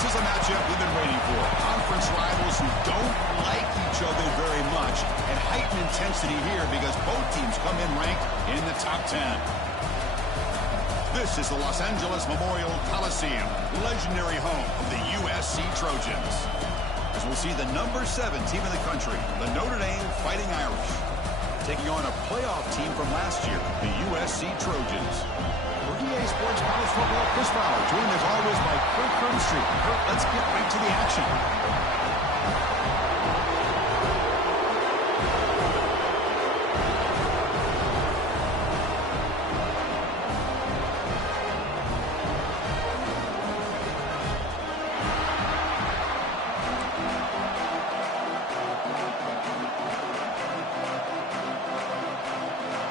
This is a matchup we've been waiting for. Conference rivals who don't like each other very much, and heightened intensity here because both teams come in ranked in the top 10. This is the Los Angeles Memorial Coliseum, legendary home of the USC Trojans. As we'll see the number 7 team in the country, the Notre Dame Fighting Irish, taking on a playoff team from last year, the USC Trojans. For EA Sports College Football, Chris Fowler, joined as always by Kurt Herbstreit. Kurt, let's get right to the action.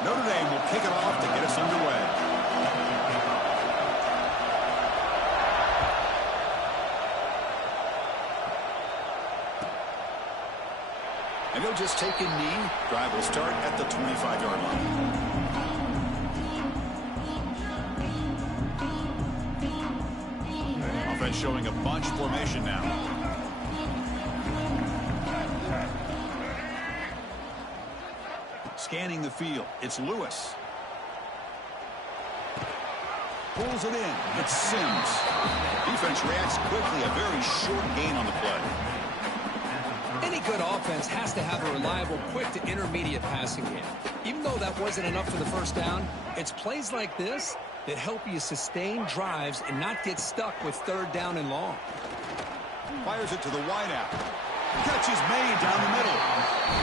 Notre Dame will kick it off to get us underway. And he'll just take a knee. Drive will start at the 25-yard line. Offense showing a bunch formation now. Scanning the field, it's Lewis. Pulls it in, it's Sims. Defense reacts quickly, a very short gain on the play. Any good offense has to have a reliable, quick to intermediate passing game. Even though that wasn't enough for the first down, it's plays like this that help you sustain drives and not get stuck with 3rd down and long. Fires it to the wideout. Catch is made down the middle.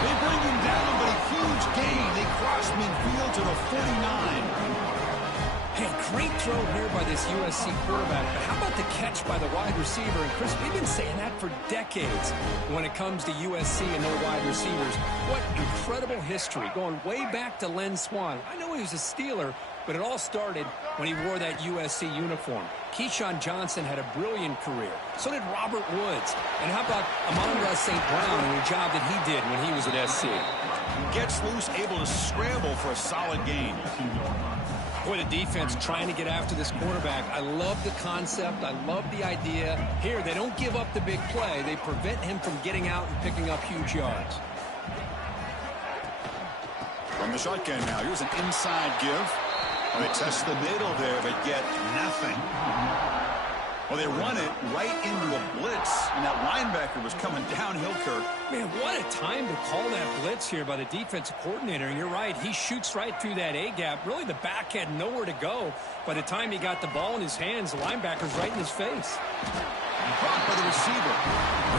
They bring him down, but a huge gain. They cross midfield to the 49. Hey, great throw here by this USC quarterback, but how about the catch by the wide receiver? And Chris, we've been saying that for decades when it comes to USC and their wide receivers. What incredible history, going way back to Len Swan. I know he was a Steeler, but it all started when he wore that USC uniform. Keyshawn Johnson had a brilliant career. So did Robert Woods. And how about Amon-Ra St. Brown and the job that he did when he was at SC? Gets loose, able to scramble for a solid gain. Boy, the defense trying to get after this quarterback. I love the concept. I love the idea. Here, they don't give up the big play. They prevent him from getting out and picking up huge yards. From the shotgun now, here's an inside give. Well, they test the middle there, but get nothing. Well, they run it right into a blitz, and that linebacker was coming downhill, Kirk. Man, what a time to call that blitz here by the defensive coordinator. And you're right, he shoots right through that A-gap. Really, the back had nowhere to go. By the time he got the ball in his hands, the linebacker's right in his face. Caught by the receiver.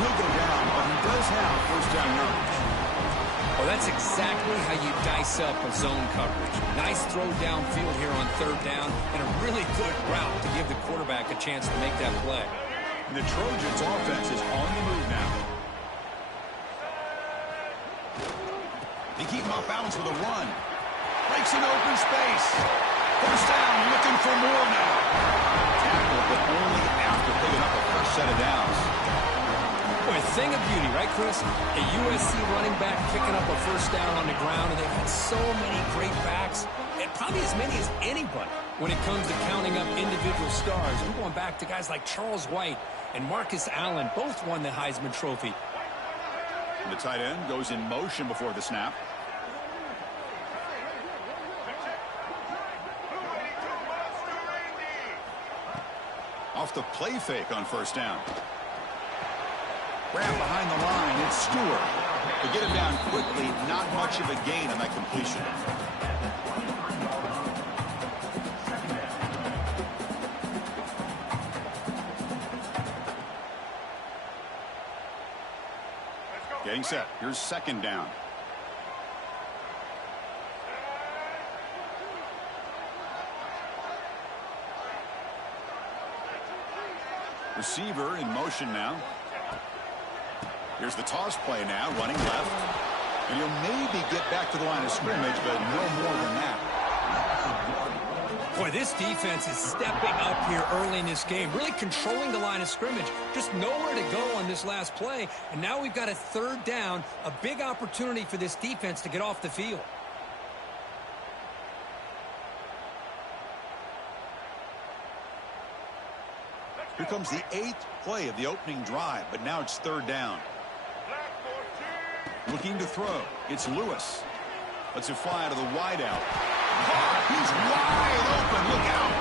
He'll go down, but he does have 1st down yardage. Well, that's exactly how you dice up a zone coverage. Nice throw downfield here on 3rd down, and a really good route to give the quarterback a chance to make that play. The Trojans' offense is on the move now. They keep him off balance with a run. Breaks an open space. 1st down, looking for more now. Tackle, but only after picking up a fresh set of downs. Boy, a thing of beauty, right, Chris? A USC running back picking up a 1st down on the ground, and they've had so many great backs, and probably as many as anybody when it comes to counting up individual stars. I'm going back to guys like Charles White and Marcus Allen, both won the Heisman Trophy. And the tight end goes in motion before the snap. Off the play fake on 1st down. Grab behind the line, it's Stewart. To get him down quickly, not much of a gain on that completion. Getting set, here's 2nd down. Receiver in motion now. Here's the toss play now, running left. And he'll maybe get back to the line of scrimmage, but no more than that. Boy, this defense is stepping up here early in this game, really controlling the line of scrimmage. Just nowhere to go on this last play. And now we've got a 3rd down, a big opportunity for this defense to get off the field. Here comes the 8th play of the opening drive, but now it's 3rd down. Looking to throw. It's Lewis. Lets it fly to the wideout. Caught! He's wide open. Look out.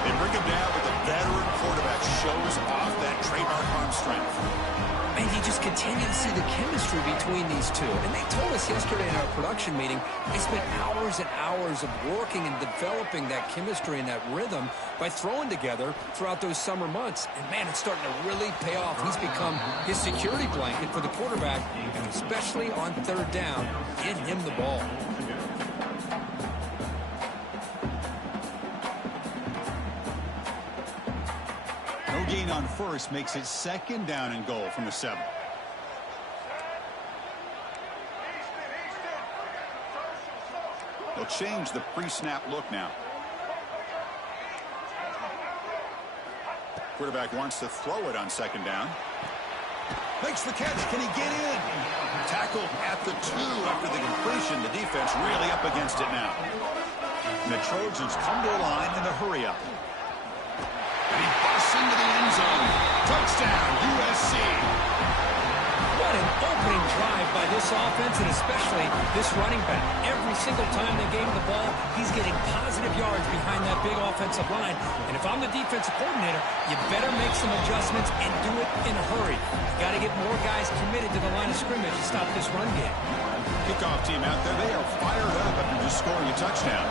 They bring him down, but the veteran quarterback shows off that trademark arm strength. And you just continue to see the chemistry between these two. And they told us yesterday in our production meeting, they spent hours and hours of working and developing that chemistry and that rhythm by throwing together throughout those summer months. And, man, it's starting to really pay off. He's become his security blanket for the quarterback, and especially on 3rd down, get him the ball. Gain on first makes it 2nd down and goal from the 7. They'll change the pre-snap look now. Quarterback wants to throw it on 2nd down. Makes the catch. Can he get in? Tackle at the 2 after the completion. The defense really up against it now. And the Trojans come to a line in the hurry-up. And he busts into the end zone. Touchdown, USC. What an opening drive by this offense, and especially this running back. Every single time they gave him the ball, he's getting positive yards behind that big offensive line. And if I'm the defensive coordinator, you better make some adjustments and do it in a hurry. You got to get more guys committed to the line of scrimmage to stop this run game. Kickoff team out there, they are fired up after just scoring a touchdown.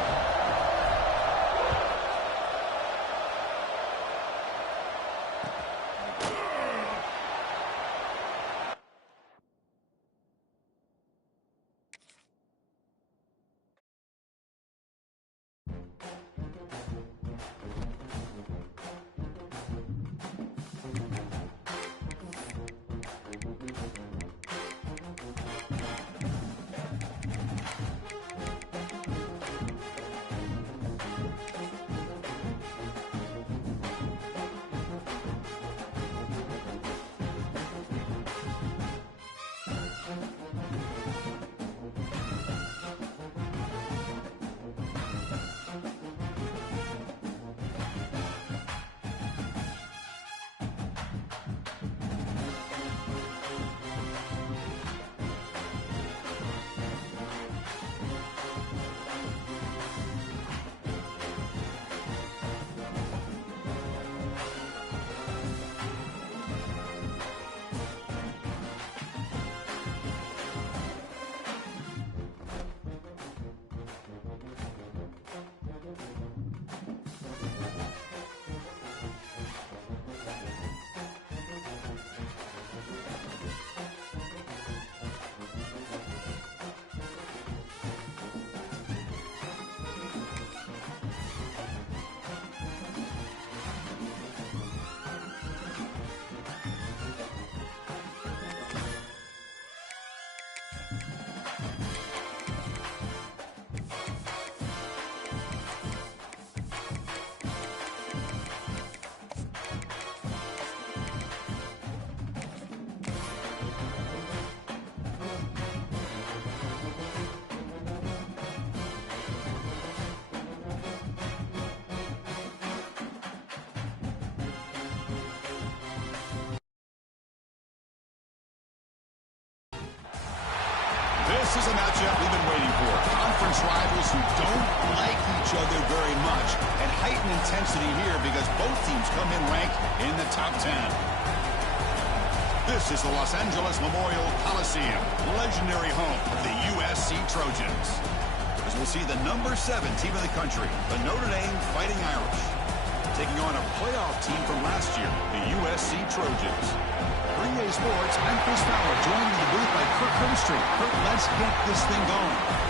This is a matchup we've been waiting for. Conference rivals who don't like each other very much. And heightened intensity here because both teams come in ranked in the top 10. This is the Los Angeles Memorial Coliseum, legendary home of the USC Trojans. As we'll see the number 7 team in the country, the Notre Dame Fighting Irish, taking on a playoff team from last year, the USC Trojans. For EA Sports, I'm Chris Fowler, joined in the booth by Kirk Herbstreit. Kirk, let's get this thing going.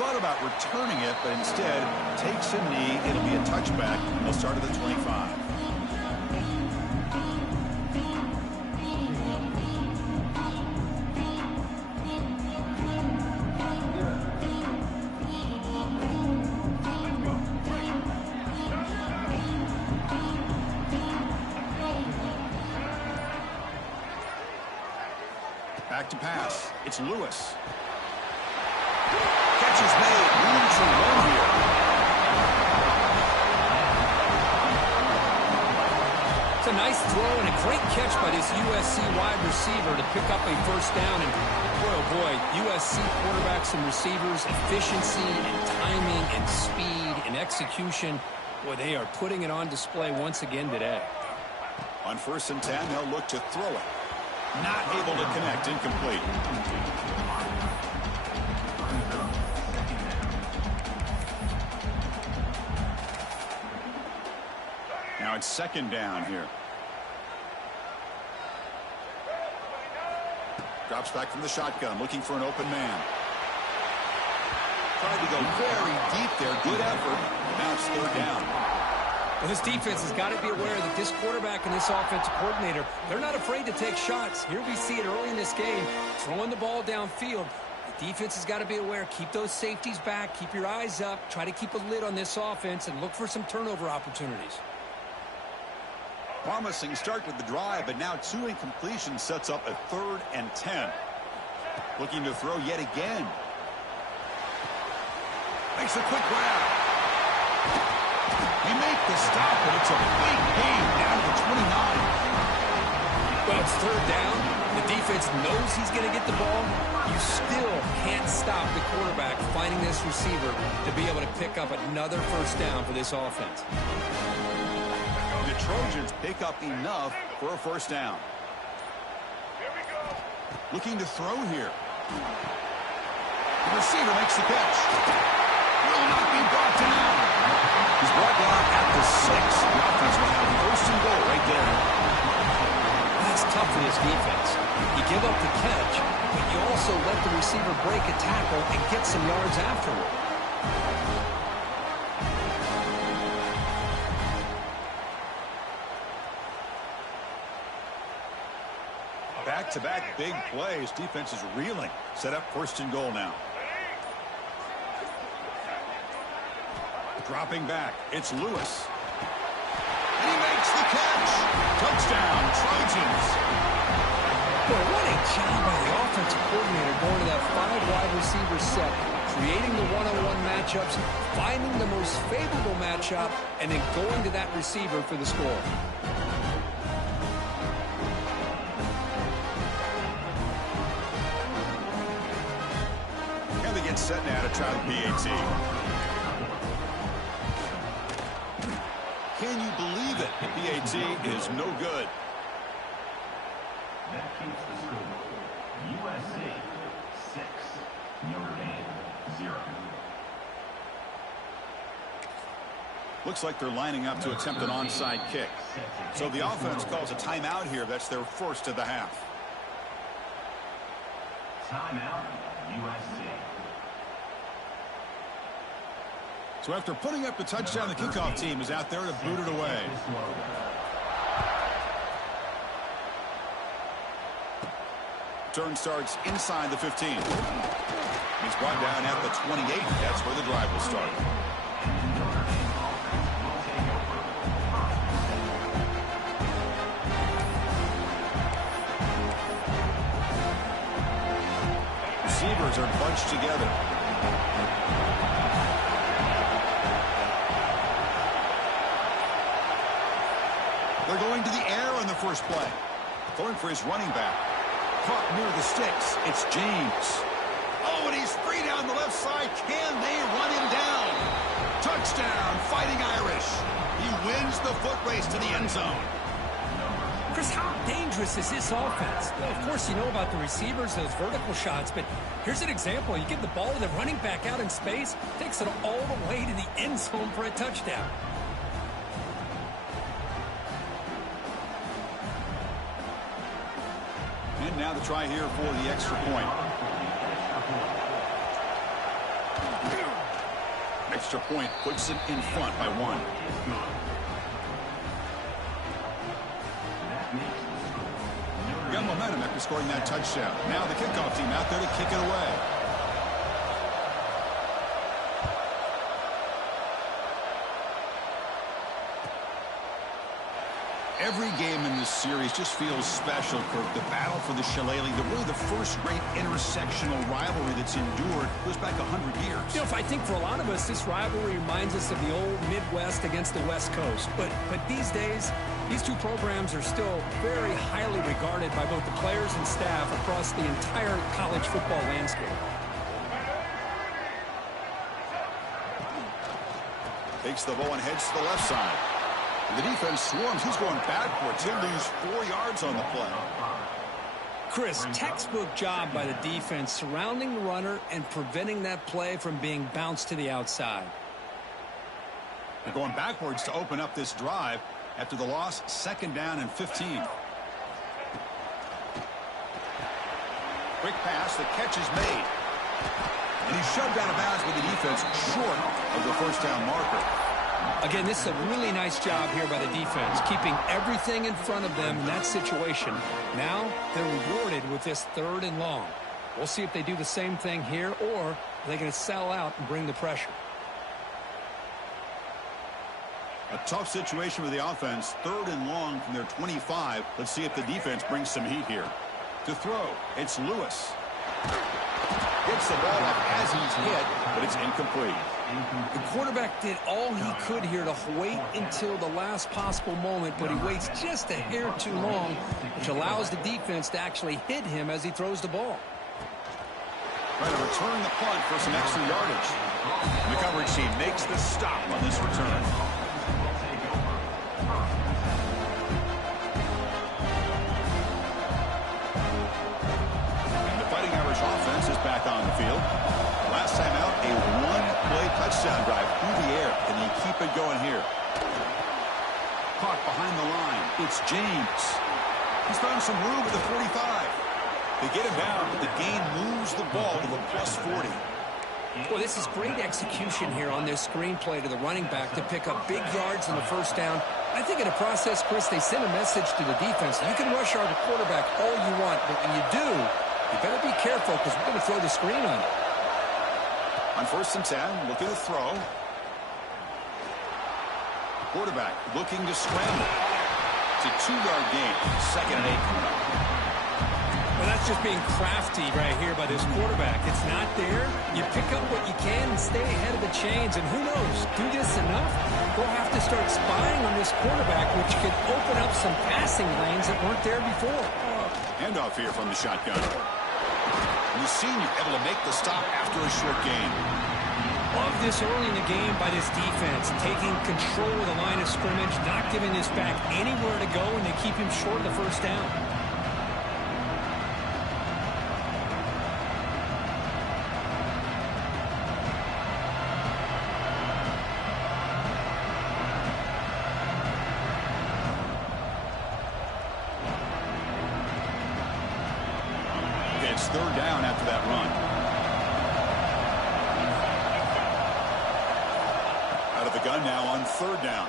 thought about returning it, but instead takes a knee. It'll be a touchback. They'll start at the 25. Back to pass. It's Lewis. Catch is made. Room to run here. It's a nice throw and a great catch by this USC wide receiver to pick up a first down. And boy, oh boy, USC quarterbacks and receivers, efficiency and timing and speed and execution. Boy, they are putting it on display once again today. On 1st and 10, they'll look to throw it. Not able to connect. Incomplete. Now it's 2nd down here. Drops back from the shotgun, looking for an open man. Tried to go very deep there. Good effort. Now it's 3rd down. Well, this defense has got to be aware that this quarterback and this offensive coordinator, they're not afraid to take shots. Here we see it early in this game, throwing the ball downfield. The defense has got to be aware. Keep those safeties back. Keep your eyes up. Try to keep a lid on this offense and look for some turnover opportunities. Promising start to the drive, but now 2 incompletions sets up a 3rd and 10. Looking to throw yet again. Makes a quick grab. They make the stop, but it's a big gain down to the 29. Well, it's 3rd down. The defense knows he's going to get the ball. You still can't stop the quarterback finding this receiver to be able to pick up another first down for this offense. The Trojans pick up enough for a first down. Looking to throw here. The receiver makes the catch. Will not be brought down. He's brought down at the 6. The offense will have 1st and goal right there. That's tough for this defense. You give up the catch, but you also let the receiver break a tackle and get some yards afterward. Back-to-back big plays. Defense is reeling. Set up 1st and goal now. Dropping back. It's Lewis. He makes the catch. Touchdown, Trojans. Boy, what a job by the offensive coordinator going to that 5 wide receiver set, creating the one-on-one matchups, finding the most favorable matchup, and then going to that receiver for the score. And they get set now to try the PAT. Can you believe it? The PAT is no good. That keeps the score. USC 6, Notre Dame 0. Looks like they're lining up to attempt an onside kick. So the offense calls a timeout here. That's their 1st of the half. Timeout, USC. So after putting up the touchdown, the kickoff team is out there to boot it away. Turn starts inside the 15. He's brought down at the 28. That's where the drive will start. Receivers are bunched together. They're going to the air on the first play. Going for his running back. Caught near the sticks. It's James. Oh, and he's free down the left side. Can they run him down? Touchdown, Fighting Irish. He wins the foot race to the end zone. Chris, how dangerous is this offense? Well, of course, you know about the receivers, those vertical shots, but here's an example. You give the ball to the running back out in space, takes it all the way to the end zone for a touchdown. And now the try here for the extra point. extra point puts it in front by 1. Got momentum after scoring that touchdown. Now the kickoff team out there to kick it away. Every game in this series just feels special, Kirk. The battle for the Shillelagh, really the first great intersectional rivalry that's endured, goes back 100 years. You know, if I think for a lot of us, this rivalry reminds us of the old Midwest against the West Coast. But these days, these two programs are still very highly regarded by both the players and staff across the entire college football landscape. Takes the ball and heads to the left side. The defense swarms. He's going backwards. He'll lose 4 yards on the play. Chris, textbook job by the defense surrounding the runner and preventing that play from being bounced to the outside. They're going backwards to open up this drive after the loss. 2nd down and 15. Quick pass. The catch is made. And he's shoved out of bounds with the defense short of the first down marker. Again, this is a really nice job here by the defense, keeping everything in front of them in that situation. Now they're rewarded with this 3rd and long. We'll see if they do the same thing here, or are they going to sell out and bring the pressure. A tough situation with the offense. 3rd and long from their 25. Let's see if the defense brings some heat here. To throw, it's Lewis. Gets the ball up as he's hit, but it's incomplete. The quarterback did all he could here to wait until the last possible moment, but he waits just a hair too long, which allows the defense to actually hit him as he throws the ball. Trying to return the punt for some extra yardage. And the coverage team makes the stop on this return. And the Fighting Irish offense is back on the field. Last time out, a one-play touchdown drive through the air. Can they keep it going here? Caught behind the line. It's James. He's found some room at the 45. They get him down, but the gain moves the ball to the +40. Well, this is great execution here on this screenplay to the running back to pick up big yards in the first down. I think in the process, Chris, they send a message to the defense. You can rush our quarterback all you want, but when you do, you better be careful because we're going to throw the screen on it. On 1st and 10, looking to throw. Quarterback looking to scramble. It's a 2-yard gain. 2nd and 8 coming up. Well, that's just being crafty right here by this quarterback. It's not there. You pick up what you can and stay ahead of the chains. And who knows, do this enough, we'll have to start spying on this quarterback, which could open up some passing lanes that weren't there before. Handoff here from the shotgun. And the senior able to make the stop after a short gain. Love this early in the game by this defense, taking control of the line of scrimmage, not giving this back anywhere to go, and they keep him short of the first down. It's 3rd down after that run. Out of the gun now on 3rd down.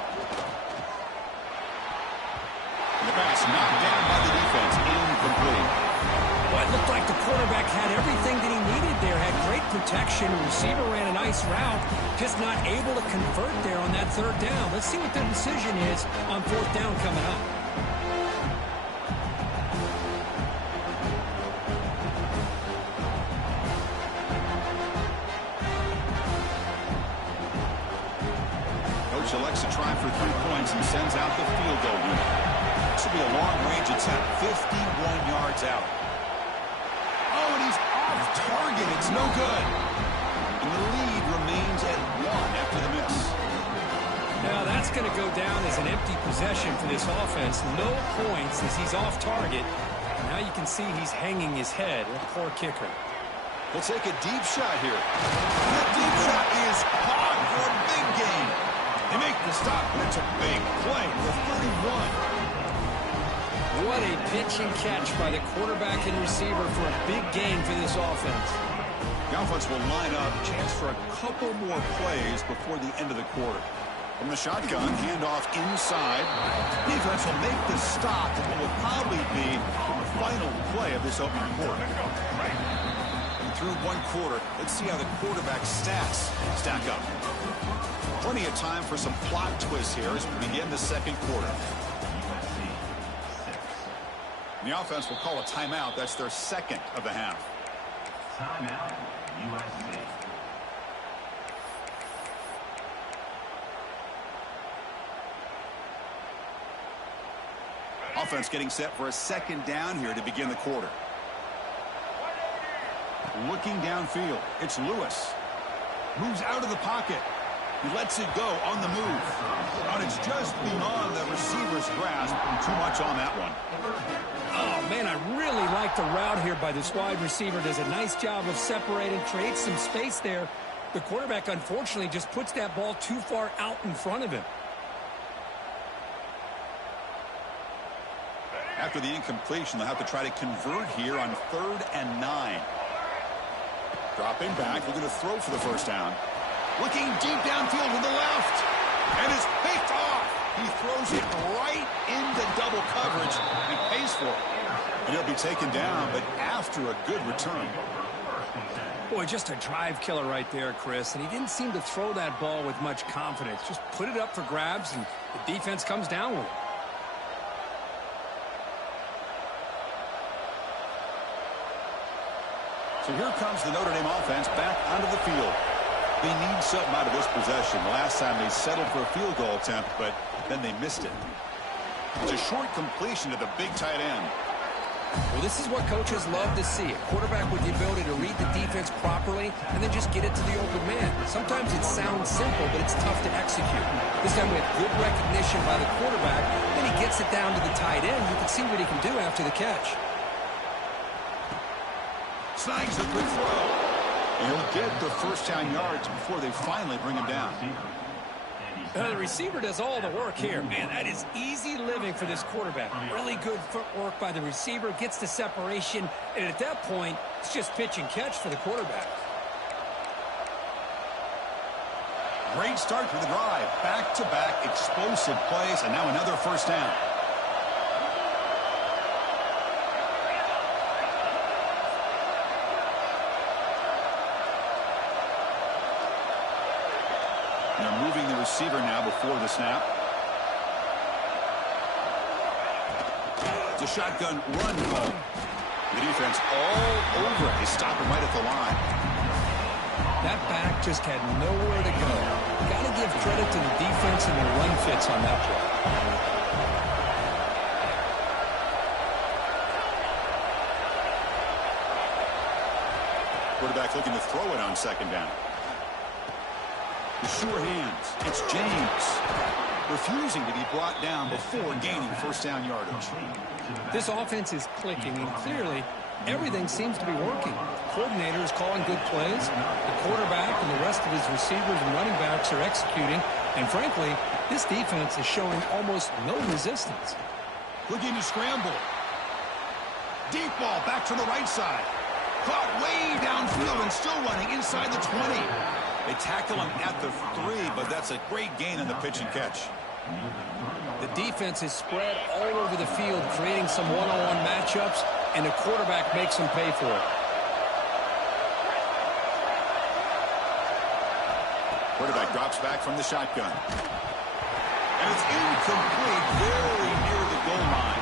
And the pass knocked down by the defense. Incomplete. Well, it looked like the quarterback had everything that he needed there. Had great protection. The receiver ran a nice route. Just not able to convert there on that 3rd down. Let's see what their decision is on 4th down coming up. Selects a try for 3 points and sends out the field goal unit. This will be a long-range attempt, 51 yards out. Oh, and he's off target. It's no good. And the lead remains at 1 after the miss. Now that's going to go down as an empty possession for this offense. No points as he's off target. Now you can see he's hanging his head. A poor kicker. We'll take a deep shot here. The deep shot is caught for a big gain. They make the stop, but it's a big play for 31. What a pitch and catch by the quarterback and receiver for a big gain for this offense. The offense will line up, chance for a couple more plays before the end of the quarter. From the shotgun, handoff inside. Defense will make the stop at what will probably be the final play of this opening quarter. And through one quarter, let's see how the quarterback's stats stack up. Plenty of time for some plot twists here as we begin the second quarter. The offense will call a timeout. That's their second of the half. Timeout, USC. Offense getting set for a second down here to begin the quarter. Looking downfield, it's Lewis. Moves out of the pocket. He lets it go on the move. And it's just beyond the receiver's grasp. Too much on that one. Oh, man, I really like the route here by this wide receiver. Does a nice job of separating, creates some space there. The quarterback, unfortunately, just puts that ball too far out in front of him. After the incompletion, they'll have to try to convert here on 3rd and 9. Dropping back, looking to throw for the first down. Looking deep downfield to the left. And it's picked off. He throws it right into double coverage and pays for it. And he'll be taken down, but after a good return. Boy, just a drive killer right there, Chris. And he didn't seem to throw that ball with much confidence. Just put it up for grabs, and the defense comes down with it. So here comes the Notre Dame offense back onto the field. They need something out of this possession. Last time they settled for a field goal attempt, but then they missed it. It's a short completion to the big tight end. Well, this is what coaches love to see. A quarterback with the ability to read the defense properly and then just get it to the open man. Sometimes it sounds simple, but it's tough to execute. This time we have good recognition by the quarterback. Then he gets it down to the tight end. You can see what he can do after the catch. Snags a good throw. And he'll get the first down yards before they finally bring him down. The receiver does all the work here. Man, that is easy living for this quarterback. Really good footwork by the receiver, gets the separation, and at that point, it's just pitch and catch for the quarterback. Great start to the drive. Back-to-back explosive plays, and now another first down. They're moving the receiver now before the snap. It's a shotgun run call. The defense all over it. They stop him right at the line. That back just had nowhere to go. Got to give credit to the defense and their run fits on that play. Quarterback looking to throw it on second down. The sure hands. It's James. Refusing to be brought down before gaining first down yardage. This offense is clicking, and clearly everything seems to be working. The coordinator is calling good plays. The quarterback and the rest of his receivers and running backs are executing. And frankly, this defense is showing almost no resistance. Looking to scramble. Deep ball back to the right side. Caught way downfield and still running inside the 20. They tackle him at the 3, but that's a great gain in the pitch and catch. The defense is spread all over the field, creating some one-on-one matchups, and the quarterback makes them pay for it. Quarterback drops back from the shotgun. And it's incomplete, very near the goal line.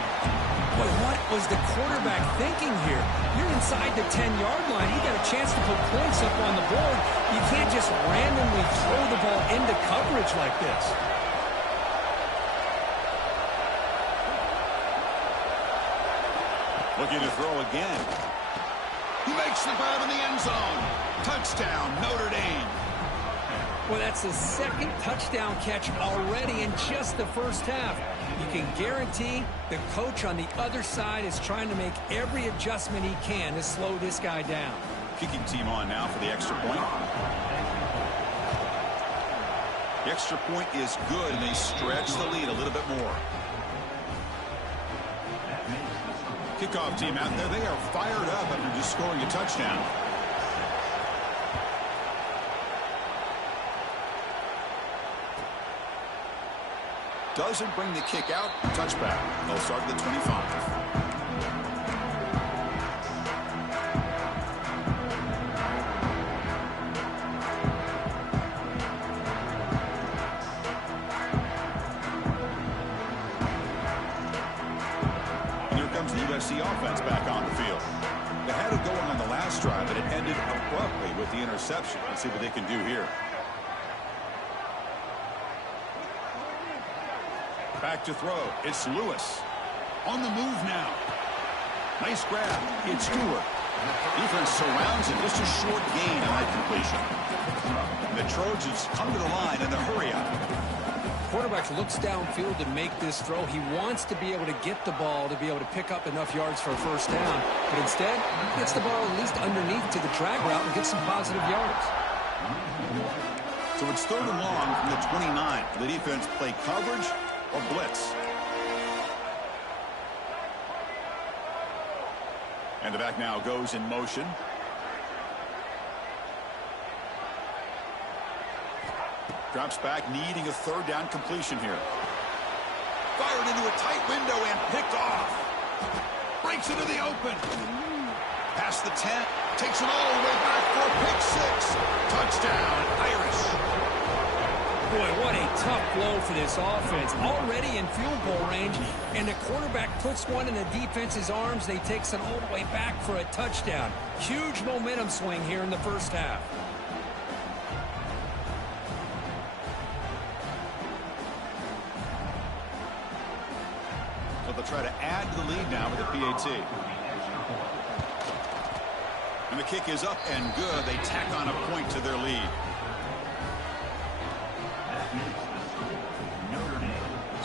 Boy, what was the quarterback thinking here? You're inside the 10-yard line. You got a chance to put points up on the board. You can't just randomly throw the ball into coverage like this. Looking to throw again. He makes the grab in the end zone. Touchdown, Notre Dame. Well, that's the second touchdown catch already in just the first half. You can guarantee the coach on the other side is trying to make every adjustment he can to slow this guy down. Kicking team on now for the extra point. The extra point is good, and they stretch the lead a little bit more. Kickoff team out there, they are fired up after just scoring a touchdown. doesn't bring the kick out. Touchback. They'll start at the 25. The USC offense back on the field. They had it going on the last drive, but it ended abruptly with the interception. Let's see what they can do here. Back to throw. It's Lewis. On the move now. Nice grab. It's Stewart. Defense surrounds it. Just a short gain on that completion. And the Trojans come to the line in the hurry up. Quarterback looks downfield to make this throw. He wants to be able to get the ball to be able to pick up enough yards for a first down. But instead, he gets the ball at least underneath to the drag route and gets some positive yards. So it's 3rd and long from the 29. The defense play coverage or blitz. And the back now goes in motion. Drops back, needing a 3rd down completion here. Fired into a tight window and picked off. Breaks into the open. Past the 10. Takes it all the way back for a pick 6. Touchdown, Irish. Boy, what a tough blow for this offense. Already in field goal range, and the quarterback puts one in the defense's arms. They takes it all the way back for a touchdown. Huge momentum swing here in the first half. They'll try to add to the lead now with a PAT. And the kick is up and good. They tack on a point to their lead.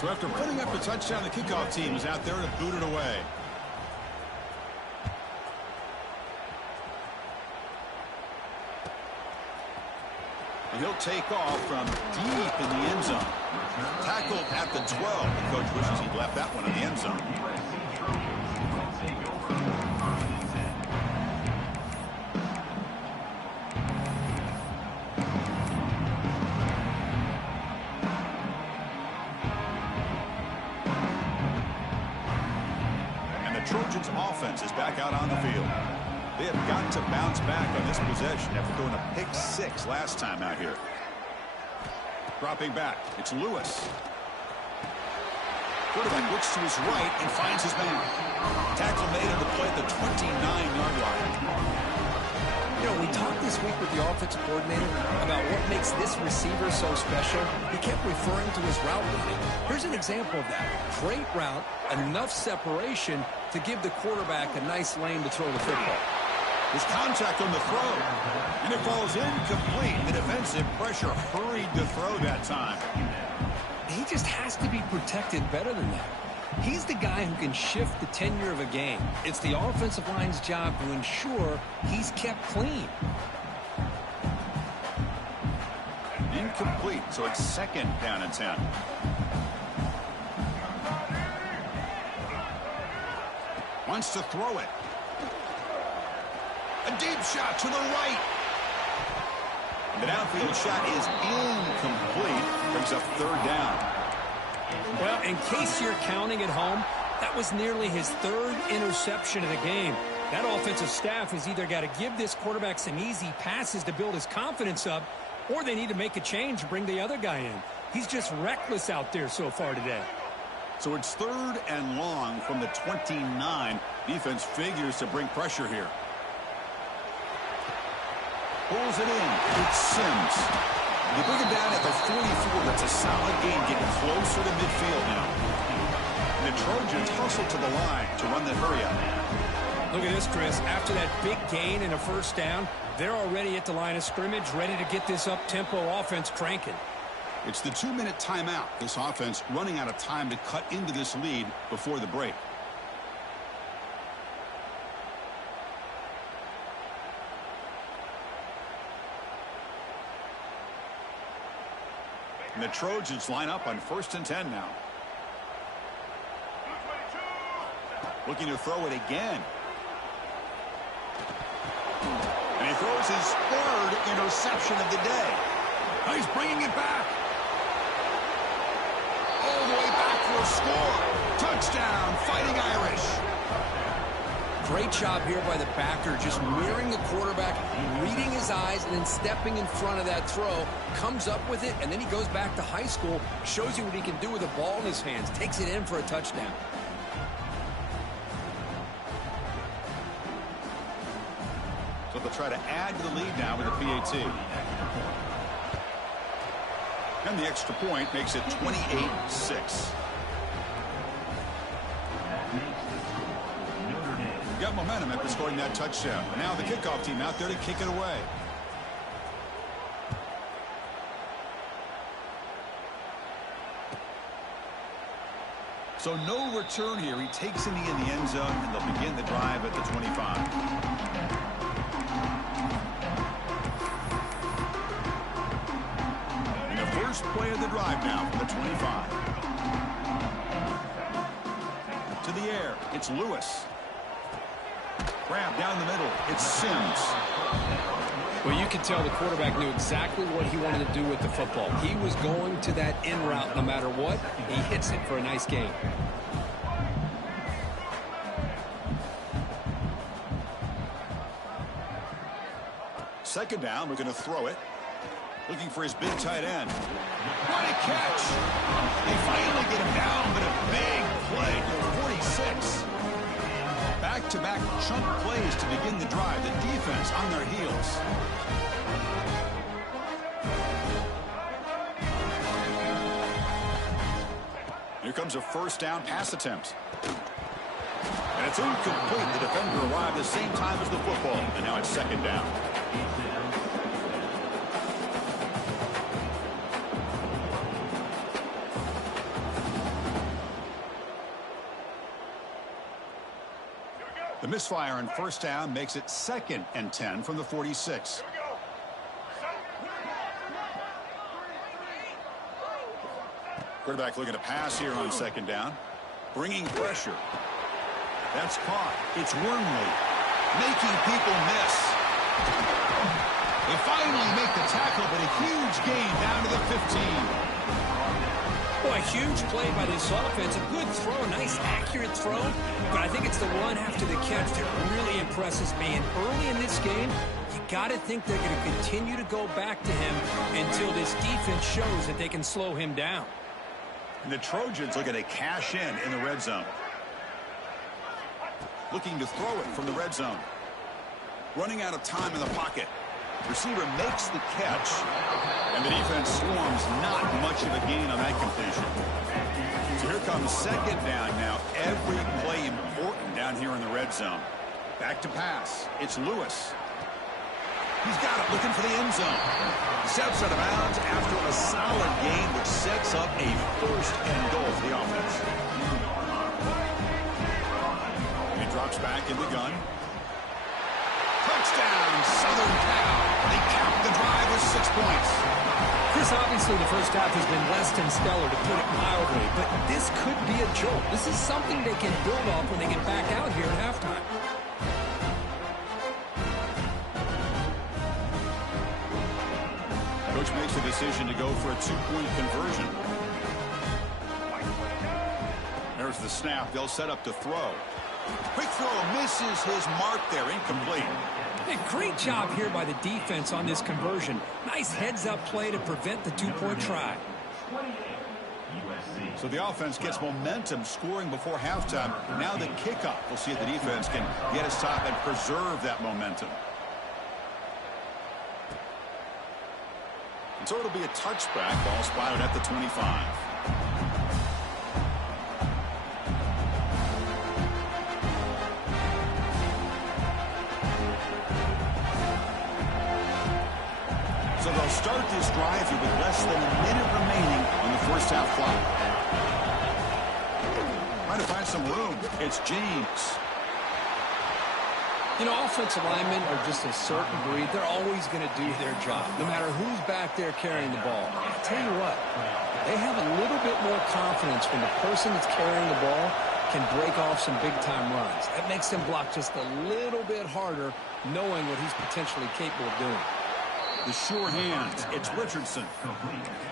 So after putting up a touchdown, the kickoff team is out there to boot it away. And he'll take off from deep in the end zone. Tackled at the 12. The coach wishes he'd left that one in the end zone. And the Trojans' offense is back out on the field. They have got to bounce back on this possession after throwing a pick 6 last time out here. Dropping back, it's Lewis. Quarterback looks to his right and finds his man. Tackle made on the play at the 29-yard line. You know, we talked this week with the offensive coordinator about what makes this receiver so special. He kept referring to his route running. Here's an example of that. Great route, enough separation to give the quarterback a nice lane to throw the football. His contact on the throw, and it falls incomplete. The defensive pressure hurried the throw that time. He just has to be protected better than that. He's the guy who can shift the tenure of a game. It's the offensive line's job to ensure he's kept clean. Incomplete, so it's 2nd down and 10. Wants to throw it. A deep shot to the right. The downfield shot is incomplete. Brings up 3rd down. Well, in case you're counting at home, that was nearly his 3rd interception of the game. That offensive staff has either got to give this quarterback some easy passes to build his confidence up, or they need to make a change and bring the other guy in. He's just reckless out there so far today. So it's 3rd and long from the 29. Defense figures to bring pressure here. Pulls it in. It's Sims. They bring him down at the 44. That's a solid gain, getting closer to midfield now. And the Trojans hustle to the line to run the hurry-up. Look at this, Chris. After that big gain and a first down, they're already at the line of scrimmage, ready to get this up-tempo offense cranking. It's the 2-minute timeout. This offense running out of time to cut into this lead before the break. And the Trojans line up on 1st and 10 now. Looking to throw it again. And he throws his 3rd interception of the day. Now he's bringing it back. All the way They'll score. Touchdown, Fighting Irish. Great job here by the backer, just mirroring the quarterback, reading his eyes, and then stepping in front of that throw, comes up with it, and then he goes back to high school, shows you what he can do with a ball in his hands, takes it in for a touchdown. So they'll try to add to the lead now with a PAT. And the extra point makes it 28-6. Got momentum after scoring that touchdown. Now the kickoff team out there to kick it away. So no return here. He takes it in the end zone, and they'll begin the drive at the 25. And the first play of the drive now from the 25. To the air, it's Lewis. Grab down the middle. It's Sims. Well, you could tell the quarterback knew exactly what he wanted to do with the football. He was going to that in route no matter what. He hits it for a nice gain. Second down, we're going to throw it. Looking for his big tight end. What a catch! They finally get him down, but a big play to the 46. Back-to-back chunk plays to begin the drive. The defense on their heels. Here comes a first down pass attempt. And it's incomplete. The defender arrived the same time as the football. And now it's second down. The misfire on first down makes it 2nd and 10 from the 46. Quarterback looking to pass here on second down. Bringing pressure. That's caught. It's Wormley. Making people miss. They finally make the tackle, but a huge gain down to the 15. Boy, a huge play by this offense. A good throw, a nice accurate throw. But I think it's the run after the catch that really impresses me. And early in this game, you got to think they're going to continue to go back to him until this defense shows that they can slow him down. And the Trojans looking to cash in the red zone. Looking to throw it from the red zone. Running out of time in the pocket. Receiver makes the catch. And the defense swarms. Not much of a gain on that completion. So here comes second down now. Every play important down here in the red zone. Back to pass. It's Lewis. He's got it, looking for the end zone. Steps out of bounds after a solid gain, which sets up a first and goal for the offense. And he drops back in the gun. Touchdown, Southern Cal. They cap the drive with 6 points. Chris, obviously the first half has been less than stellar, to put it mildly, but this could be a jolt. This is something they can build off when they get back out here at halftime. Coach makes the decision to go for a 2-point conversion. There's the snap. They'll set up to throw. Quick throw misses his mark there. Incomplete. A great job here by the defense on this conversion. Nice heads-up play to prevent the 2-point try. So the offense gets momentum scoring before halftime. Now the kickoff. We'll see if the defense can get us top and preserve that momentum. And so it'll be a touchback. Ball spotted at the 25. So they'll start this drive here with less than a minute remaining on the first half clock. Trying to find some room. It's James. You know, offensive linemen are just a certain breed. They're always going to do their job, no matter who's back there carrying the ball. I'll tell you what, they have a little bit more confidence when the person that's carrying the ball can break off some big-time runs. That makes them block just a little bit harder, knowing what he's potentially capable of doing. The sure hands. It's Richardson.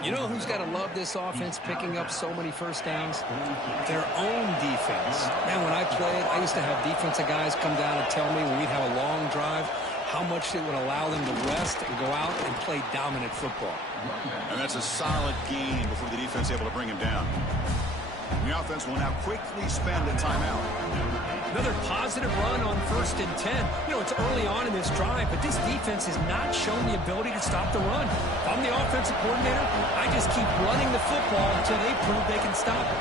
You know who's got to love this offense picking up so many first downs? Their own defense. Man, when I played, I used to have defensive guys come down and tell me when we'd have a long drive how much it would allow them to rest and go out and play dominant football. And that's a solid gain before the defense is able to bring him down. And the offense will now quickly spend a timeout. Another positive run on 1st and 10. You know, it's early on in this drive, but this defense has not shown the ability to stop the run. If I'm the offensive coordinator, I just keep running the football until they prove they can stop it.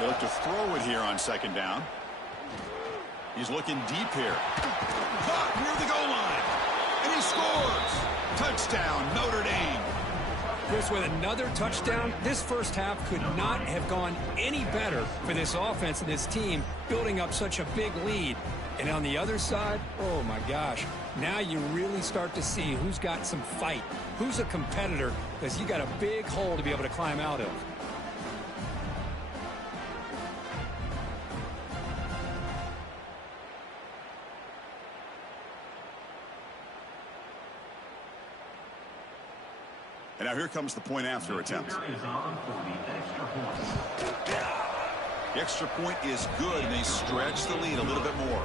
They look to throw it here on 2nd down. He's looking deep here. Caught near the goal line. And he scores. Touchdown, Notre Dame. Chris, with another touchdown, this first half could not have gone any better for this offense and this team, building up such a big lead. And on the other side, oh my gosh, now you really start to see who's got some fight, who's a competitor, because you got a big hole to be able to climb out of. And now here comes the point after attempt. The extra point is good, and they stretch the lead a little bit more.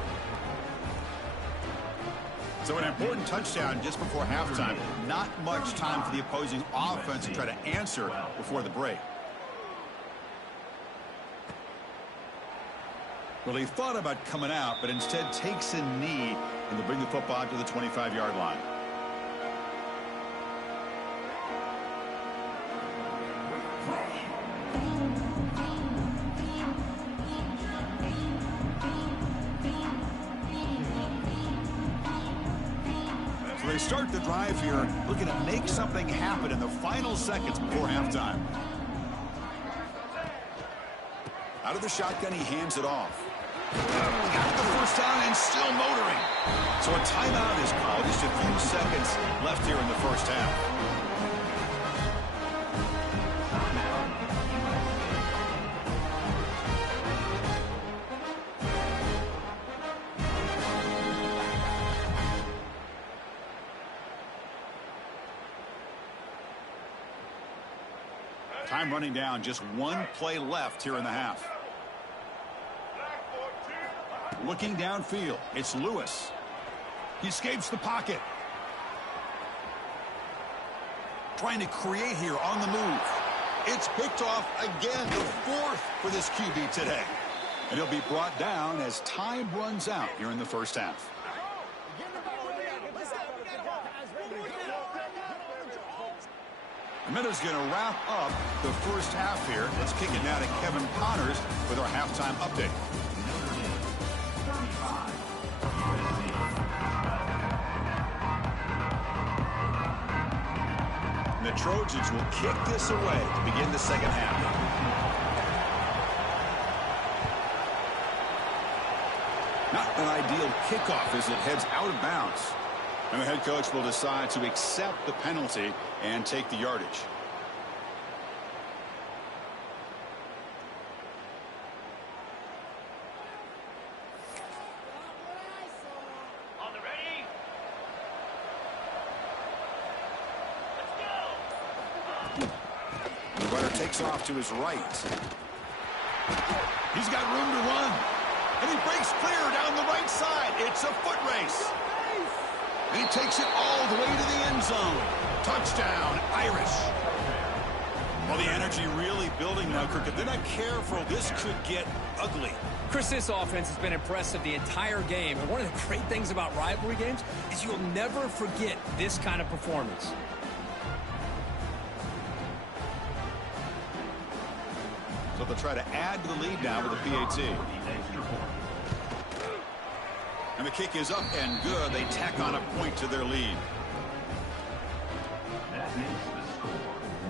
So an important touchdown just before halftime. Not much time for the opposing offense to try to answer before the break. Well, he thought about coming out, but instead takes a knee and to bring the football out to the 25-yard line. So they start the drive here, looking to make something happen in the final seconds before halftime. Out of the shotgun, he hands it off. Got the first down and still motoring. So a timeout is called. Just a few seconds left here in the first half. Time running down, just one play left here in the half. Looking downfield, it's Lewis. He escapes the pocket. Trying to create here on the move. It's picked off again, the fourth for this QB today. And he'll be brought down as time runs out here in the first half. The Meadows going to wrap up the first half here. Let's kick it now to Kevin Connors with our halftime update. And the Trojans will kick this away to begin the second half. Not an ideal kickoff as it heads out of bounds. And the head coach will decide to accept the penalty and take the yardage. On the ready? Let's go! The runner takes off to his right. He's got room to run. And he breaks clear down the right side. It's a foot race. And he takes it all the way to the end zone. Touchdown, Irish. Well, the energy really building now, Kirk. If they're not careful, this could get ugly. Chris, this offense has been impressive the entire game. And one of the great things about rivalry games is you'll never forget this kind of performance. So they'll try to add to the lead now with a PAT. And the kick is up and good. They tack on a point to their lead. That makes the score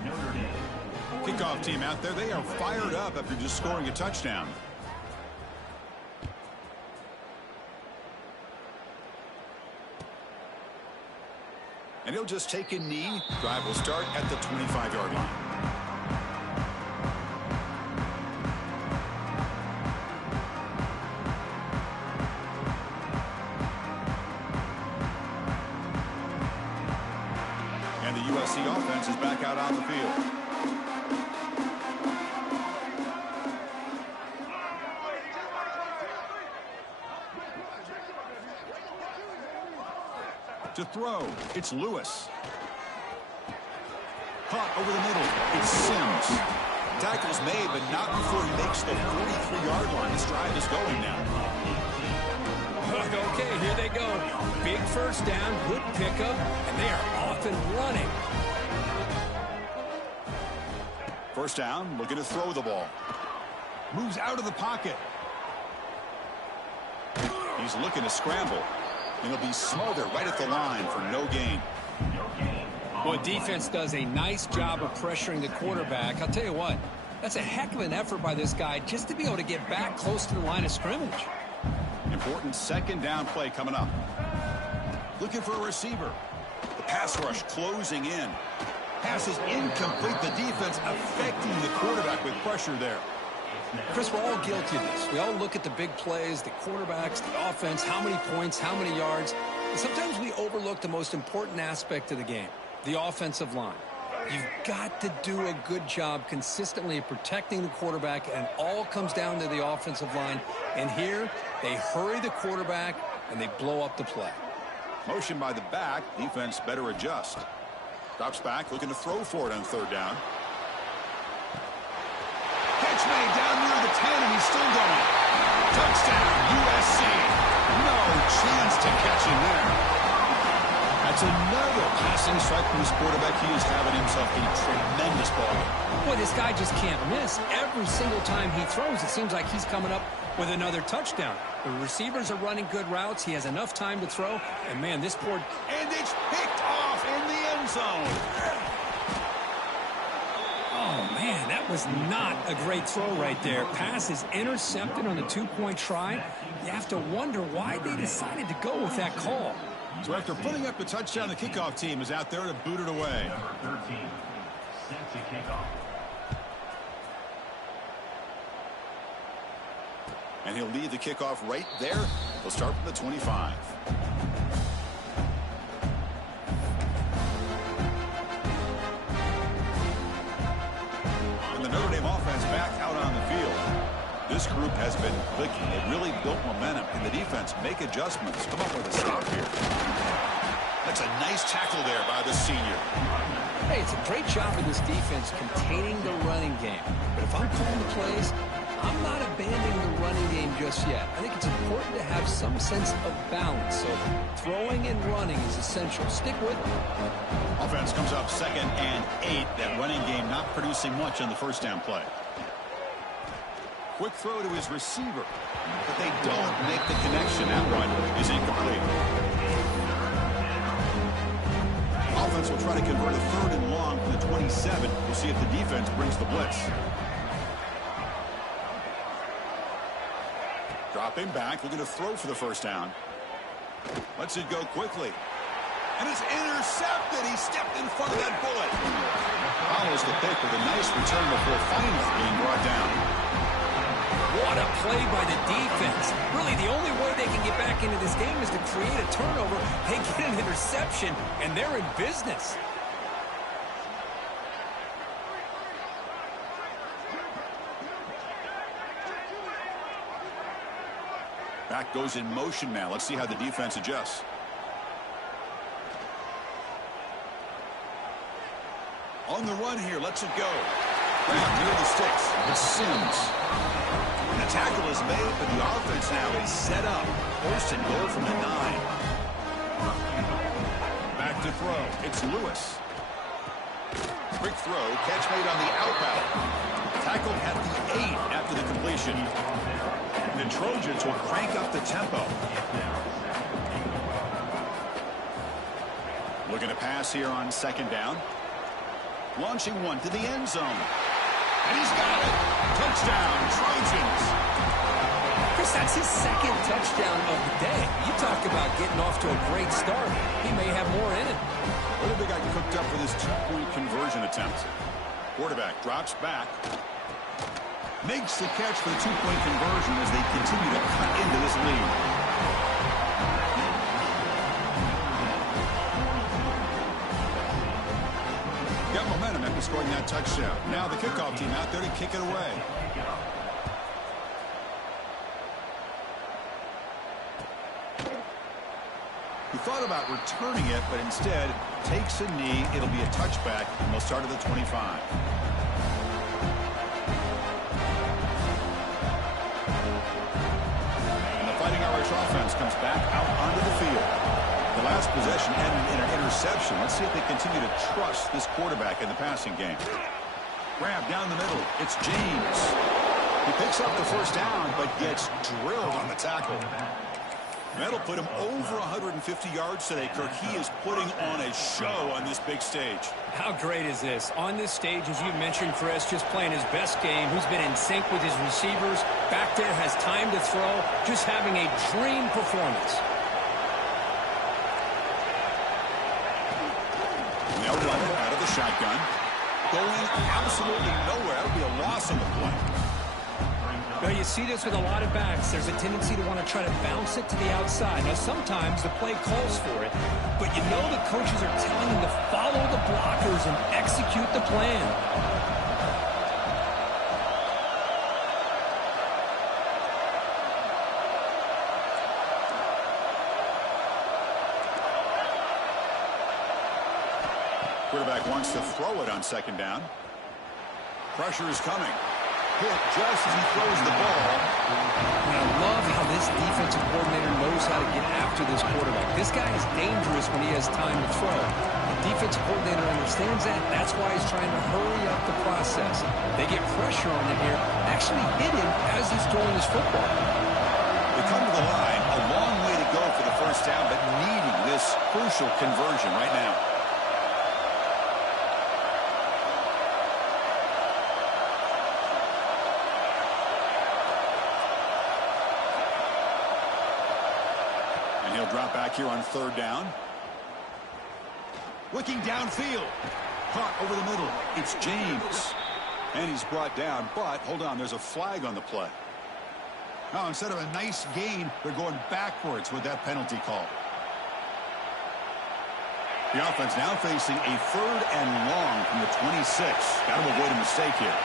Notre Dame. Kickoff team out there. They are fired up after just scoring a touchdown. And he'll just take a knee. Drive will start at the 25-yard line. the USC offense is back out on the field. To throw, it's Lewis. Caught over the middle, it's Sims. Tackle's made, but not before he makes the 43-yard line. This drive is going now. Okay, here they go. Big first down, good pickup, and they are off and running. First down, looking to throw the ball. Moves out of the pocket. He's looking to scramble. And he'll be smothered right at the line for no gain. Well, defense does a nice job of pressuring the quarterback. I'll tell you what, that's a heck of an effort by this guy just to be able to get back close to the line of scrimmage. Important second down play coming up. Looking for a receiver. The pass rush closing in. Pass is incomplete. The defense affecting the quarterback with pressure there. Chris, we're all guilty of this. We all look at the big plays, the quarterbacks, the offense, how many points, how many yards. And sometimes we overlook the most important aspect of the game, the offensive line. You've got to do a good job consistently of protecting the quarterback, and it all comes down to the offensive line. And here, they hurry the quarterback, and they blow up the play. Motion by the back. Defense better adjust. Drops back, looking to throw for it on third down. Catch made down near the 10, and he's still going. Touchdown, USC. No chance to catch him there. That's another passing strike from his quarterback. He is having himself a tremendous ball game. Boy, this guy just can't miss. Every single time he throws, it seems like he's coming up with another touchdown. The receivers are running good routes. He has enough time to throw. And, man, this poor... And it's picked off in the end zone. Oh, man, that was not a great throw right there. Pass is intercepted on the two-point try. You have to wonder why they decided to go with that call. So after putting up the touchdown, the kickoff team is out there to boot it away. Number 13, set to kick off. And he'll lead the kickoff right there. He'll start from the 25. And the Notre Dame offense back out on the field. This group has been clicking. They've really built momentum. And the defense make adjustments. Come up with a stop here. That's a nice tackle there by the senior. Hey, it's a great job of this defense containing the running game. But if I'm calling the plays, I'm not abandoning the running game just yet. I think it's important to have some sense of balance. So throwing and running is essential. Stick with it. Offense comes up 2nd and 8. That running game not producing much on the first down play. Quick throw to his receiver. But they don't make the connection. That one is incomplete. Offense will try to convert a 3rd and long from the 27. We'll see if the defense brings the blitz. Dropping back, looking to throw for the first down. Lets it go quickly. And it's intercepted. He stepped in front of that bullet. Follows the pick with a nice return before finally being brought down. What a play by the defense. Really, the only way they can get back into this game is to create a turnover. They get an interception, and they're in business. Back goes in motion now. Let's see how the defense adjusts. On the run here, lets it go. Grab near the sticks. It's Sims. And the tackle is made, but the offense now is set up. 1st and goal from the 9. Back to throw. It's Lewis. Quick throw. Catch made on the outbound. Tackled at the 8 after the completion. The Trojans will crank up the tempo. Looking to pass here on 2nd down. Launching one to the end zone. And he's got it. Touchdown, Trojans. Chris, that's his 2nd touchdown of the day. You talk about getting off to a great start. He may have more in it. What have they got cooked up with his 2-point conversion attempt? Quarterback drops back. Makes the catch for the 2-point conversion as they continue to cut into this lead. Got momentum after scoring that touchdown. Now the kickoff team out there to kick it away. He thought about returning it, but instead takes a knee. It'll be a touchback, and they'll start at the 25. And the Fighting Irish offense comes back out onto the field. The last possession ended in an interception. Let's see if they continue to trust this quarterback in the passing game. Grab down the middle. It's James. He picks up the first down, but gets drilled on the tackle. That'll put him over 150 yards today, Kirk. He is putting on a show on this big stage. How great is this? On this stage, as you mentioned, Chris, just playing his best game. Who's been in sync with his receivers. Back there, has time to throw. Just having a dream performance. They'll run it out of the shotgun. Going absolutely nowhere. That'll be a loss on the play. Well, you see this with a lot of backs. There's a tendency to want to try to bounce it to the outside. Now, sometimes the play calls for it, but you know the coaches are telling them to follow the blockers and execute the plan. Quarterback wants to throw it on second down. Pressure is coming. Hit just as he throws the ball. And I love how this defensive coordinator knows how to get after this quarterback. This guy is dangerous when he has time to throw. The defensive coordinator understands that. That's why he's trying to hurry up the process. They get pressure on him here. Actually hit him as he's throwing his football. They come to the line. A long way to go for the first down, but needing this crucial conversion right now. Drop back here on third down. Looking downfield. Caught over the middle. It's James. And he's brought down, but hold on, there's a flag on the play. Now, instead of a nice gain, they're going backwards with that penalty call. The offense now facing a third and long from the 26. Got to avoid a mistake here.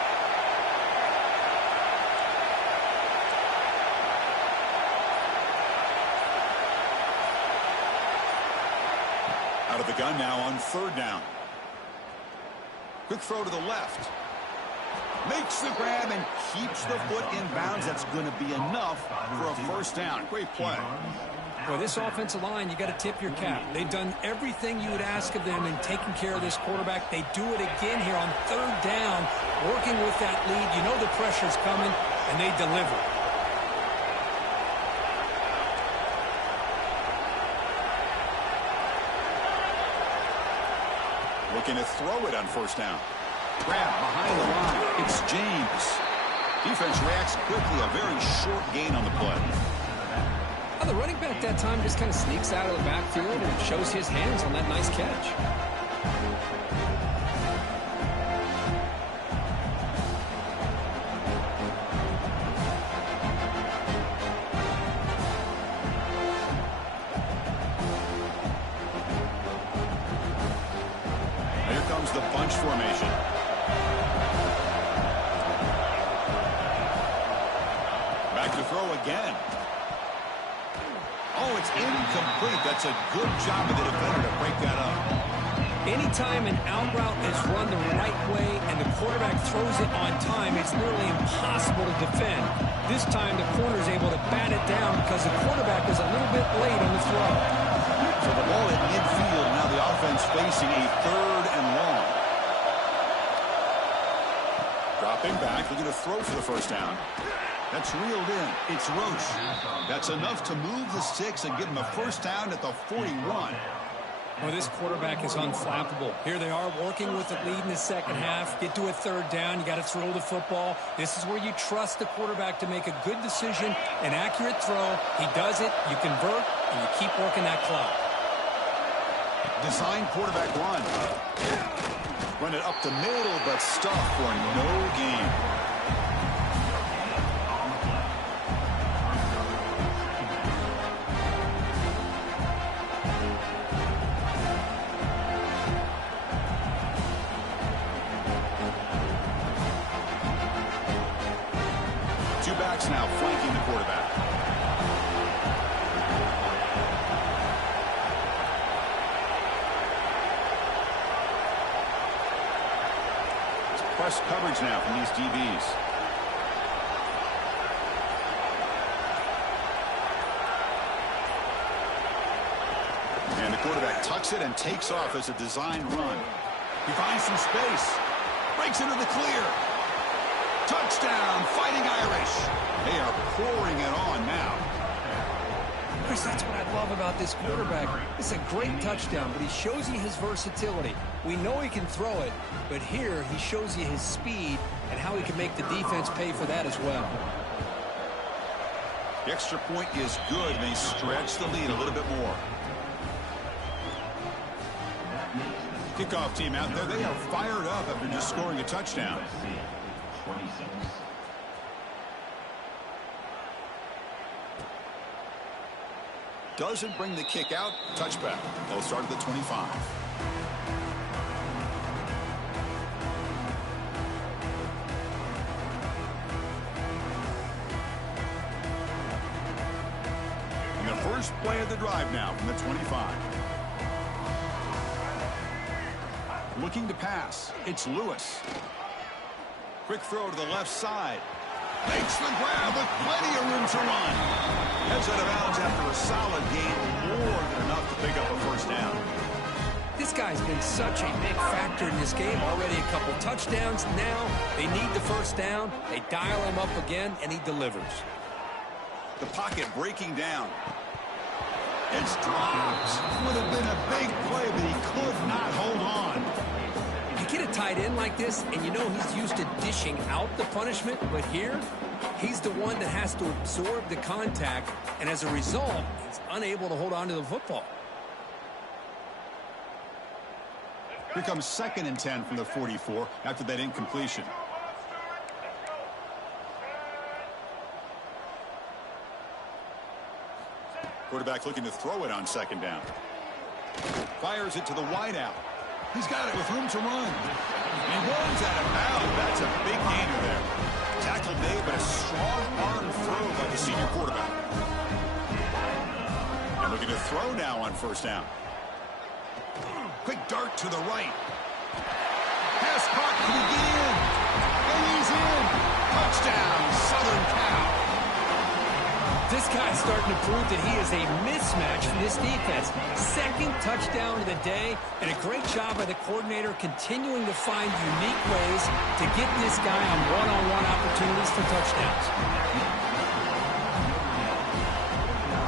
Out of the gun now on third down. Quick throw to the left. Makes the grab and keeps the foot in bounds. That's going to be enough for a first down. Great play. Well, this offensive line, you got to tip your cap. They've done everything you would ask of them in taking care of this quarterback. They do it again here on third down, working with that lead. You know the pressure's coming, and they deliver. Looking to throw it on first down. Grab behind the line. It's James. Defense reacts quickly. A very short gain on the play. Well, the running back that time just kind of sneaks out of the backfield and shows his hands on that nice catch. The bunch formation. Back to throw again. Oh, it's incomplete. That's a good job of the defender to break that up. Anytime an out route is run the right way and the quarterback throws it on time, it's nearly impossible to defend. This time the corner is able to bat it down because the quarterback was a little bit late on the throw. So the ball at midfield. Now the offense facing a third and long. Dropping back, looking to throw for the first down. That's reeled in. It's Roche. That's enough to move the sticks and give him a first down at the 41. Well, this quarterback is unflappable. Here they are working with the lead in the second half. Get to a third down. You got to throw the football. This is where you trust the quarterback to make a good decision, an accurate throw. He does it. You convert, and you keep working that clock. Design quarterback run. Run it up the middle, but stuffed for no gain. press coverage now from these DBs. And the quarterback tucks it and takes off as a designed run. He finds some space. Breaks into the clear. Touchdown, Fighting Irish. They are pouring it on now. Chris, that's what I love about this quarterback. It's a great touchdown, but he shows you his versatility. We know he can throw it, but here he shows you his speed and how he can make the defense pay for that as well. The extra point is good, and they stretch the lead a little bit more. Kickoff team out there, they are fired up after just scoring a touchdown. Doesn't bring the kick out. Touchback. They'll start at the 25. And the first play of the drive now from the 25. Looking to pass. It's Lewis. Quick throw to the left side. Makes the grab with plenty of room to run. Heads out of bounds after a solid game, more than enough to pick up a first down. This guy's been such a big factor in this game. Already a couple touchdowns. Now they need the first down. They dial him up again, and he delivers. The pocket breaking down. It's dropped. Would have been a big play, but he could not hold on. You get a tight end like this, and you know he's used to dishing out the punishment, but here, he's the one that has to absorb the contact, and as a result, he's unable to hold on to the football. Here comes 2nd and 10 from the 44 after that incompletion. Quarterback looking to throw it on 2nd down. Fires it to the wideout. He's got it with room to run. He runs out of bounds. That's a big gainer there. Tackle made, but a strong arm throw by the senior quarterback. And looking to throw now on 1st down. Quick dart to the right. Pass caught. Can he get in? And he's in. Touchdown, Southern Cal. This guy's starting to prove that he is a mismatch for this defense. 2nd touchdown of the day, and a great job by the coordinator continuing to find unique ways to get this guy on one-on-one opportunities for touchdowns.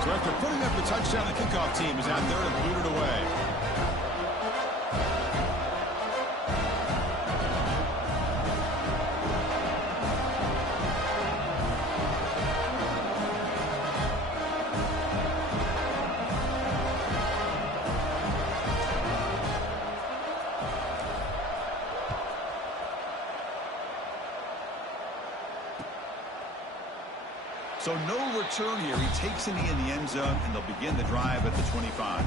So after putting up the touchdown, the kickoff team is out there to boot it away. So no return here. He takes it in the end zone, and they'll begin the drive at the 25.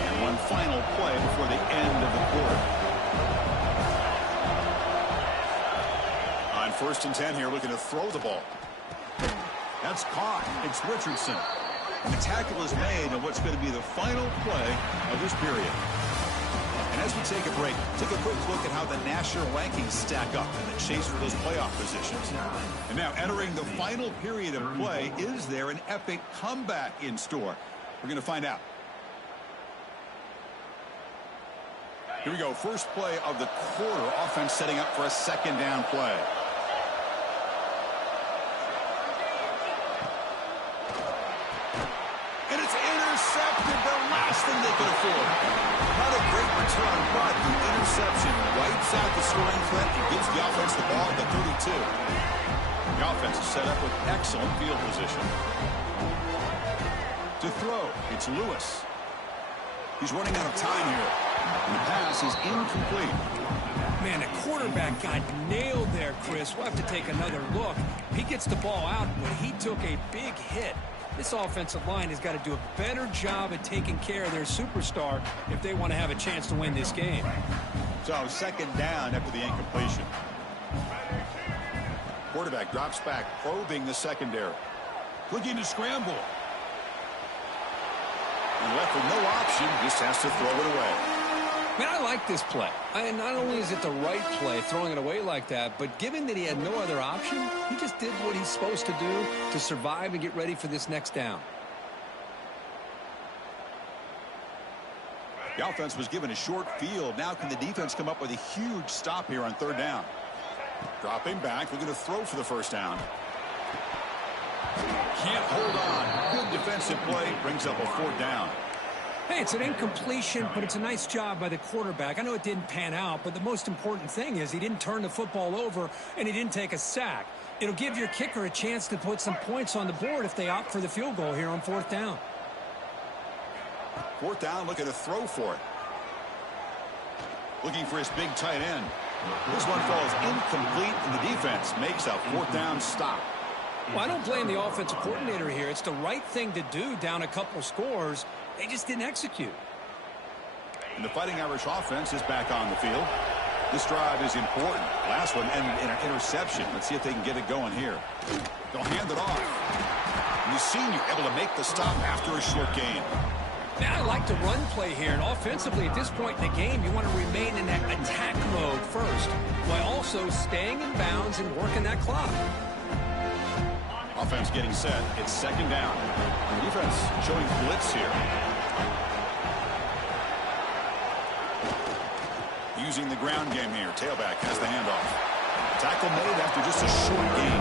And one final play before the end of the quarter. 1st and 10 here, looking to throw the ball. That's caught. It's Richardson. And the tackle is made on what's going to be the final play of this period. And as we take a break, take a quick look at how the national rankings stack up in the chase for those playoff positions. And now entering the final period of play, is there an epic comeback in store? We're going to find out. Here we go. First play of the quarter. Offense setting up for a 2nd down play. Thing they could afford. Not a great return, but the interception wipes out the scoring threat and gives the offense the ball at the 32. The offense is set up with excellent field position. To throw, it's Lewis. He's running out of time here. And the pass is incomplete. Man, the quarterback got nailed there, Chris. We'll have to take another look. He gets the ball out when he took a big hit. This offensive line has got to do a better job at taking care of their superstar if they want to have a chance to win this game. So second down after the incompletion. Quarterback drops back, probing the secondary. Looking to scramble. And left with no option, just has to throw it away. Man, I like this play. And not only is it the right play, throwing it away like that, but given that he had no other option, he just did what he's supposed to do to survive and get ready for this next down. The offense was given a short field. Now can the defense come up with a huge stop here on third down? Dropping back, looking to throw for the first down. Can't hold on. Good defensive play, brings up a fourth down. Hey, it's an incompletion, but it's a nice job by the quarterback. I know it didn't pan out, but the most important thing is he didn't turn the football over and he didn't take a sack. It'll give your kicker a chance to put some points on the board if they opt for the field goal here on fourth down. Fourth down, looking to throw for it. Looking for his big tight end. This one falls incomplete, and the defense makes a fourth down stop. Well, I don't blame the offensive coordinator here. It's the right thing to do down a couple scores. They just didn't execute. And the Fighting Irish offense is back on the field. This drive is important. Last one ended in an interception. Let's see if they can get it going here. They'll hand it off. And the senior able to make the stop after a short gain. Now, I like the run play here, and offensively at this point in the game, you want to remain in that attack mode first, while also staying in bounds and working that clock. Offense getting set. It's second down. The defense showing blitz here. Using the ground game here. Tailback has the handoff. Tackle made after just a short gain.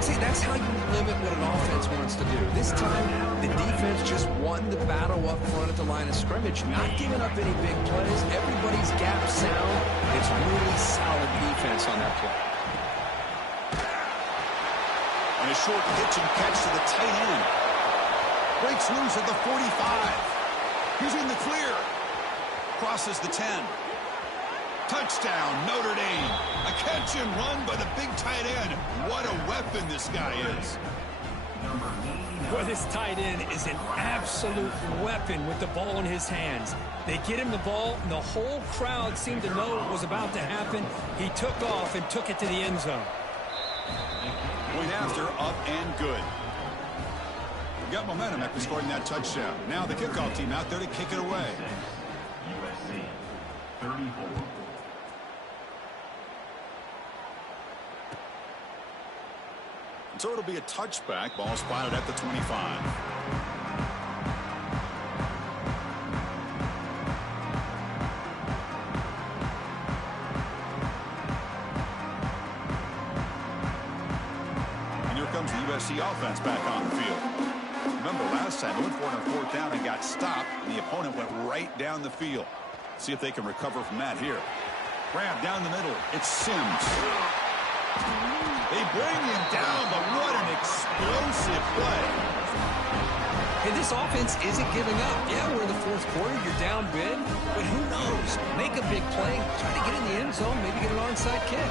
See, that's how you limit what an offense wants to do. This time, the defense just won the battle up front at the line of scrimmage, not giving up any big plays. Everybody's gap sound. It's really solid defense on that play. And a short pitch and catch to the tight end. Breaks loose at the 45. Using the clear. Crosses the 10. Touchdown, Notre Dame. A catch and run by the big tight end. What a weapon this guy is. Well, this tight end is an absolute weapon with the ball in his hands. They get him the ball, and the whole crowd seemed to know what was about to happen. He took off and took it to the end zone. Point after, up and good. We got momentum after scoring that touchdown. Now the kickoff team out there to kick it away. USC 34. So it'll be a touchback. Ball spotted at the 25. And here comes the USC offense back on the field. Remember last time, they went for it on fourth down and got stopped, and the opponent went right down the field. See if they can recover from that here. Grab down the middle. It's Sims. They bring him down, but what an explosive play. Hey, this offense isn't giving up. Yeah, we're in the fourth quarter. You're down big, but who knows? Make a big play. Try to get in the end zone. Maybe get an onside kick.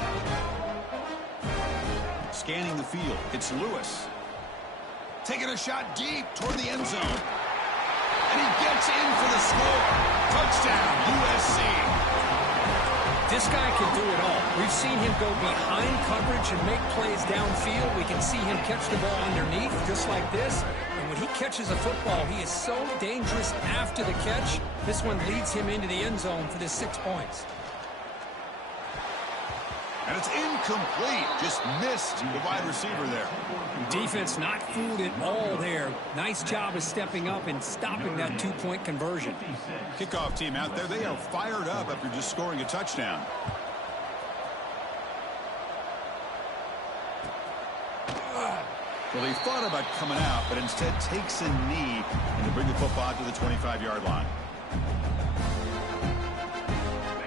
Scanning the field. It's Lewis. Taking a shot deep toward the end zone. And he gets in for the score. Touchdown, USC. This guy can do it all. We've seen him go behind coverage and make plays downfield. We can see him catch the ball underneath just like this. And when he catches a football, he is so dangerous after the catch. This one leads him into the end zone for the 6 points. And it's incomplete. Just missed the wide receiver there. Defense not fooled at all there. Nice job of stepping up and stopping that two-point conversion. Kickoff team out there, they are fired up after just scoring a touchdown. Well, he thought about coming out, but instead takes a knee and to bring the football to the 25-yard line.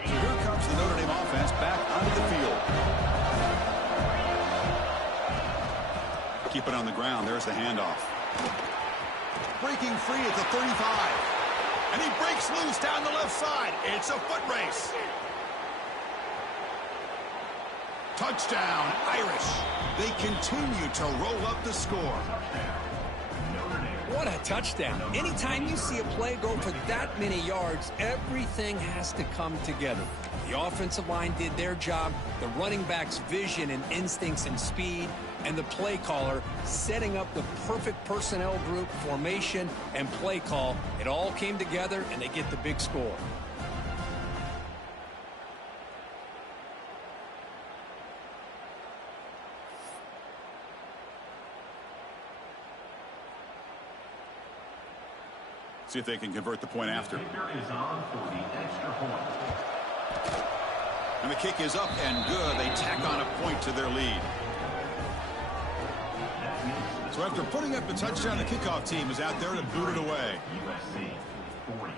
So here comes the Notre Dame offense back onto the field. Keep it on the ground. There's the handoff. Breaking free at the 35. And he breaks loose down the left side. It's a foot race. Touchdown, Irish. They continue to roll up the score. What a touchdown. Anytime you see a play go for that many yards, everything has to come together. The offensive line did their job, the running back's vision and instincts and speed, and the play caller setting up the perfect personnel group, formation, and play call. It all came together, and they get the big score. See if they can convert the point after. The kicker is on for the extra point. And the kick is up and good. They tack on a point to their lead. So after putting up the touchdown, the kickoff team is out there to boot it away. USC 40.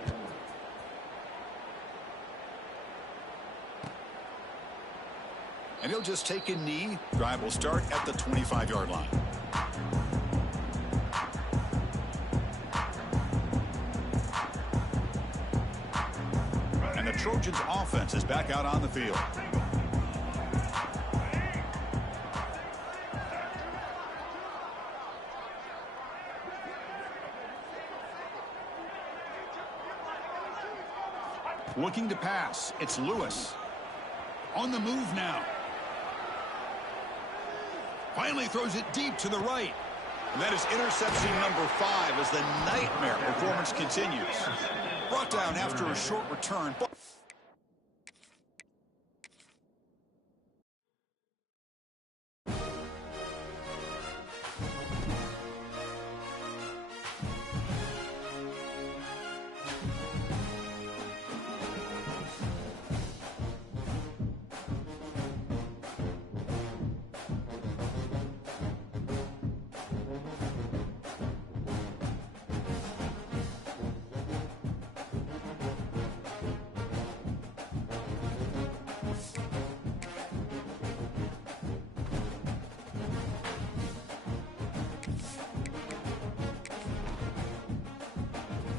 And he'll just take a knee. Drive will start at the 25-yard line. And the Trojans offense is back out on the field. Looking to pass. It's Lewis. On the move now. Finally throws it deep to the right. And that is interception number 5 as the nightmare performance continues. Brought down after a short return.